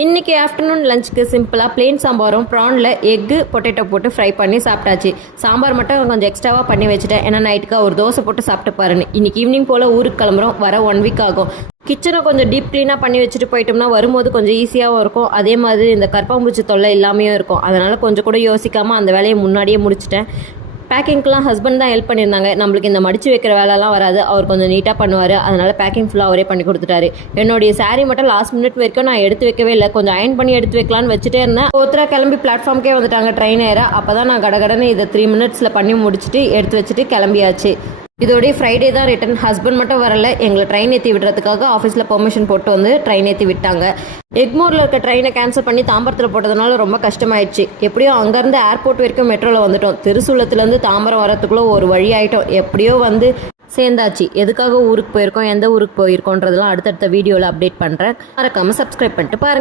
இன்றைக்கி ஆஃப்டர்நூன் லஞ்சுக்கு சிம்பிளாக பிளேன் சாம்பாரும் ப்ரானில் எக்கு பொட்டேட்டோ போட்டு ஃப்ரை பண்ணி சாப்பிட்டாச்சு. சாம்பார் மட்டும் கொஞ்சம் எக்ஸ்ட்ராவாக பண்ணி வச்சுட்டேன். ஏன்னா நைட்டுக்கு ஒரு தோசை போட்டு சாப்பிட்டு பாருன்னு. இன்றைக்கி ஈவினிங் போல் ஊருக்கு கிளம்புறோம். வர 1 வீக் ஆகும். கிச்சனை கொஞ்சம் டீப் க்ளீனாக பண்ணி வச்சுட்டு போயிட்டோம்னா வரும்போது கொஞ்சம் ஈஸியாகவும் இருக்கும். அதே மாதிரி இந்த கற்பாம்பூச்சி தொல்லை இல்லாமையும் இருக்கும். அதனால் கொஞ்சம் கூட யோசிக்காமல் அந்த வேலையை முன்னாடியே முடிச்சிட்டேன். பேக்கிங்க்கெலாம் ஹஸ்பண்ட் தான் ஹெல்ப் பண்ணியிருந்தாங்க. நம்மளுக்கு இந்த மடித்து வைக்கிற வேலைலாம் வராது. அவர் கொஞ்சம் நீட்டாக பண்ணுவார். அதனால் பேக்கிங் ஃபுல்லாக அவரே பண்ணி கொடுத்துட்டாரு. என்னுடைய சாரீ மட்டும் லாஸ்ட் மினிட் வரைக்கும் நான் எடுத்து வைக்கவே இல்லை. கொஞ்சம் அயன் பண்ணி எடுத்து வைக்கலான்னு வச்சுட்டே இருந்தேன். ஒருத்தராக கிளம்பி பிளாட்ஃபார்முக்கே வந்துட்டாங்க ட்ரெயின் ஏற. அப்போ தான் நான் கடகடன்னு இதை 3 மினிட்ஸில் பண்ணி முடிச்சுட்டு எடுத்து வச்சுட்டு கிளம்பியாச்சு. இதோடய ஃப்ரைடே தான் ரிட்டன். ஹஸ்பண்ட் மட்டும் வரல. எங்களை ட்ரெயின் ஏற்றி விடுறதுக்காக ஆஃபீஸில் பெர்மிஷன் போட்டு வந்து ட்ரெயின் ஏற்றி விட்டாங்க. எக்மோரில் இருக்க ட்ரெயினை கேன்சல் பண்ணி தாம்பரத்தில் போட்டதுனால ரொம்ப கஷ்டமாயிடுச்சு. எப்படியோ அங்கேருந்து ஏர்போர்ட் வரைக்கும் மெட்ரோவில் வந்துட்டோம். திருசூலத்துலேருந்து தாம்பரம் வரத்துக்குள்ளே ஒரு வழி ஆகிட்டோம். எப்படியோ வந்து சேர்ந்தாச்சு. எதுக்காக ஊருக்கு போயிருக்கோம், எந்த ஊருக்கு போயிருக்கோன்றதெல்லாம் அடுத்தடுத்த வீடியோவில் அப்டேட் பண்ணுறேன். மறக்காமல் சப்ஸ்கிரைப் பண்ணிட்டு பாருங்கள்.